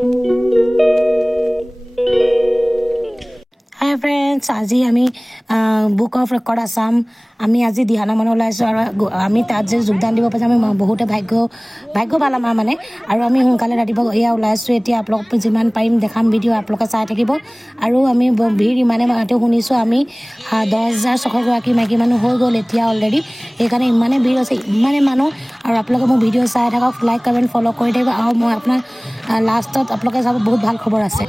হাই friends, আজি আমি book of record Assam আমি আজি দিহানামলৈ ওলাইছোঁ আৰু আমি তাত যে যোগদান দিব পাৰিছোঁ আমি বহুতে ভাগ্যৱান আমাৰ মানে। আৰু আমি সোনকালে ৰাতিপুৱা এয়া ওলাইছোঁ। এতিয়া আপোনালোক যিমান পাৰিম দেখাম ভিডিঅ', আপোনালোকে চাই থাকিব। আৰু আমি ভিৰ ইমানে মাতে শুনিছোঁ আমি 10,600গৰাকী মাইকী মানুহ হৈ গ'ল এতিয়া অলৰেডি। সেইকাৰণে ইমানে ভিৰ হৈছে, ইমানে মানুহ। আৰু আপোনালোকে মোৰ ভিডিঅ' চাই থাকক, লাইক কমেণ্ট ফ'ল' কৰি থাকিব। আৰু মই আপোনাৰ লাষ্টত আপোনালোকে চাব বহুত ভাল খবৰ আছে।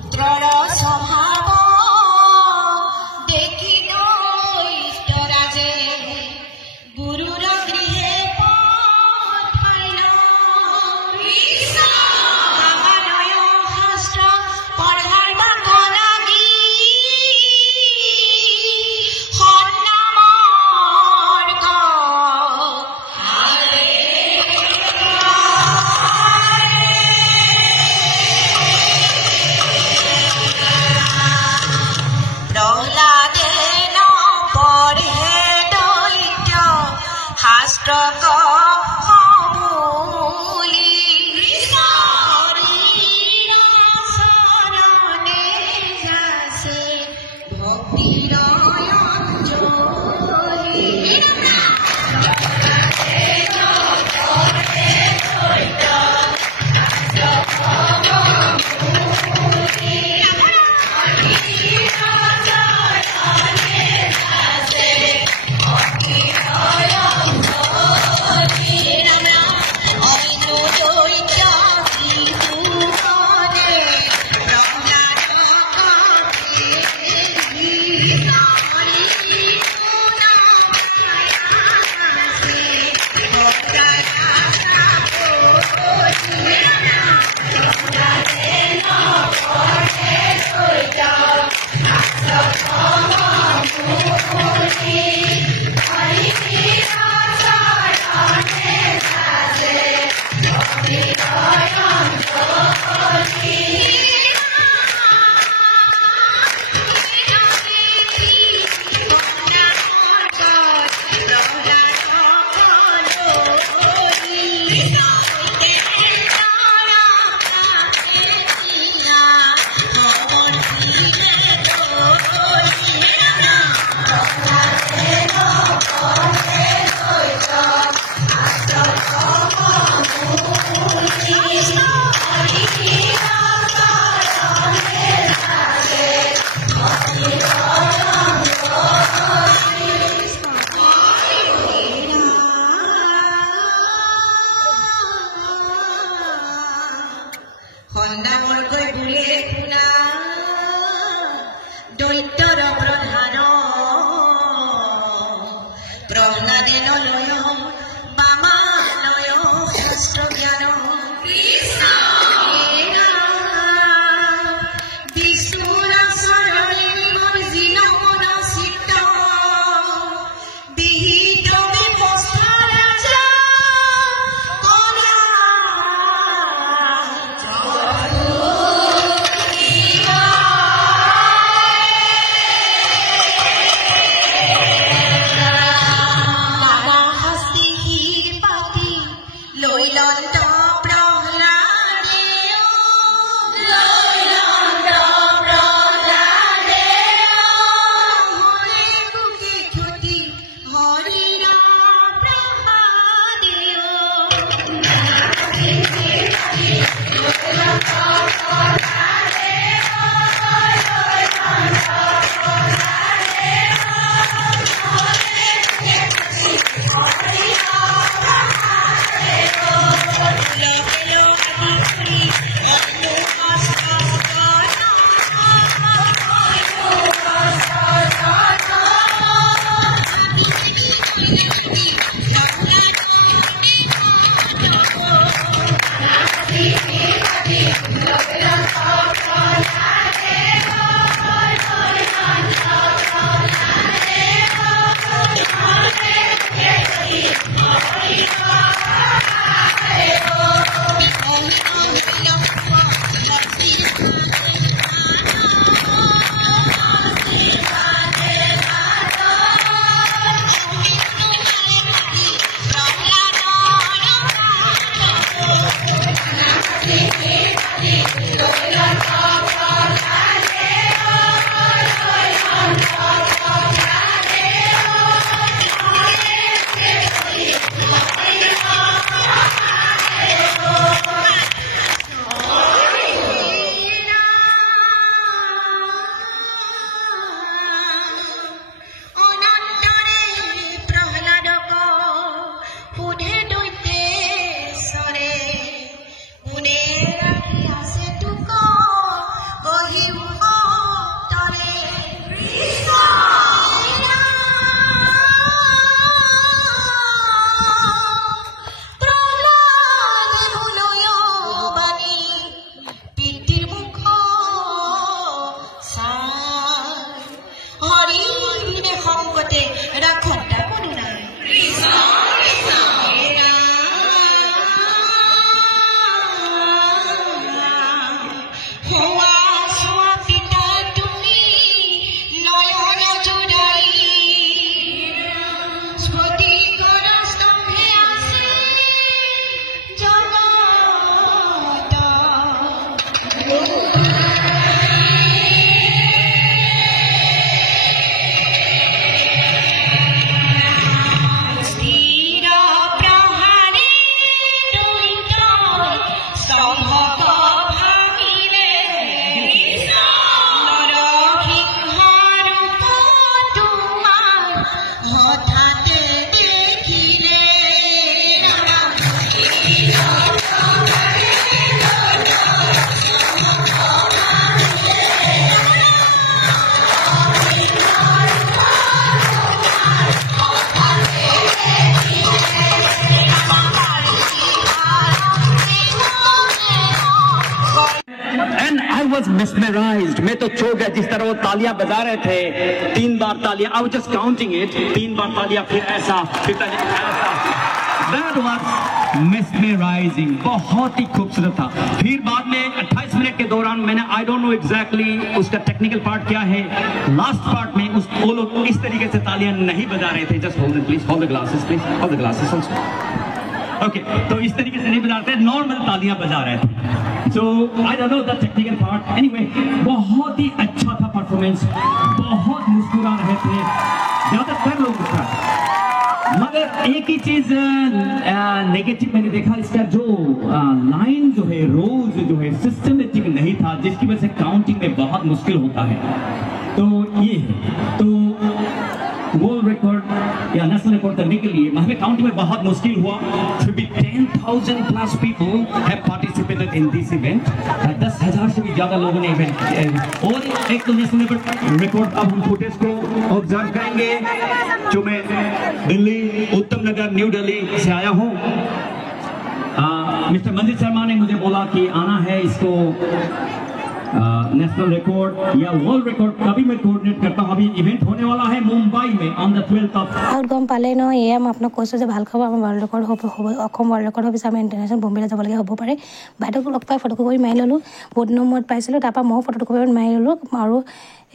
was mesmerized. मैं तो चौंक गया जिस तरह वो तालियां बजा रहे थे, 3 बार तालियां, I was just counting it, 3 बार तालियां, फिर ऐसा, फिर तालियां ऐसा. That was mesmerizing. बहुत ही खूबसूरत था. फिर बाद में 28 मिनट के दौरान मैंने I don't know exactly उसका टेक्निकल पार्ट क्या है. लास्ट पार्ट में वो लोग इस तरीके से तालियां नहीं बजा रहे थे. Just hold it please, hold the glasses please, hold the glasses also. Okay, तो इस तरीके से नहीं बजा रहे थे, नॉर्मल तालियां बजा रहे थे. So I don't know the technical part. Anyway, बहुत ही अच्छा था परफॉर्मेंस. बहुत मुस्कुरा रहे थे ज्यादातर लोग था. मगर एक ही चीज नेगेटिव मैंने देखा, इसका जो लाइन जो है, रोज जो है सिस्टमेटिक नहीं था, जिसकी वजह से काउंटिंग में बहुत मुश्किल होता है. तो ये है, तो वर्ल्ड रिकॉर्ड या नेशनल रिकॉर्ड करने के लिए हमें काउंटिंग में बहुत मुश्किल हुआ. फिर भी 10,000 plus people have participated in this event. 10,000 से भी ज्यादा लोगों ने इवेंट किया. और एक तो नेशनल रिकॉर्ड अब हम फुटेज को ऑब्जर्व करेंगे. जो मैं दिल्ली, उत्तम नगर, न्यू दिल्ली से आया हूँ. मिस्टर मंजित शर्मा ने मुझे बोला कि आना है इसको नेशनल रिकॉर्ड या वर्ल्ड रिकॉर्ड कभी मैं कोऑर्डिनेट करता हूँ. अभी इवेंट होने वाला है मुंबई में ऑन द 12th ऑफ. আৰু গম পালে ন, এয়া মই আপোনাক কৈছোঁ যে ভাল খবৰ, আমাৰ ৱৰ্ল্ড ৰেকৰ্ড হ'ব, অসম ৱৰ্ল্ড ৰেকৰ্ড হ'ব, আমি ইণ্টাৰনেশ্যনেল বম্বেলৈ যাবলগীয়া হ'ব পাৰে. বাইদেউক লগ পাই ফটোকপি মাৰি ল'লোঁ. বহুত দিনৰ মূৰত পাইছিলোঁ, তাৰপৰা ময়ো ফটোকপি মাৰি ল'লোঁ. আৰু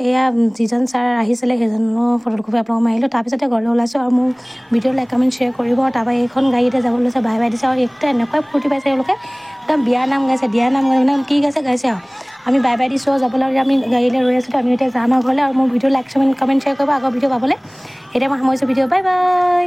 এয়া যিজন ছাৰ আহিছিলে সেইজনৰ ফটোকপি আপোনালোকক মাৰিলোঁ. তাৰপিছতে ঘৰলৈ ওলাইছোঁ. আৰু মোৰ ভিডিঅ' লাইক কমেণ্ট শ্বেয়াৰ কৰিব. তাৰপৰা এইখন গাড়ীতে যাব লৈছে, বাই বাই দিছে. আৰু একটা এনেকুৱাই ফূৰ্তি পাইছে এওঁলোকে, একদম বিয়া নাম গাইছে, দিয়া নাম গাইছে, মানে কি গাইছে গাইছে. আৰু আমি বাই বাই দিছোঁ, যাবলৈ আমি গাড়ীলৈ ৰৈ আছিলোঁ. আমি এতিয়া যাম আৰু ঘৰলৈ. আৰু মোৰ ভিডিঅ' লাইক কমেণ্ট শ্বেয়াৰ কৰিব আগৰ ভিডিঅ' পাবলৈ. এতিয়া মই সামৰিছোঁ ভিডিঅ'. Bye bye.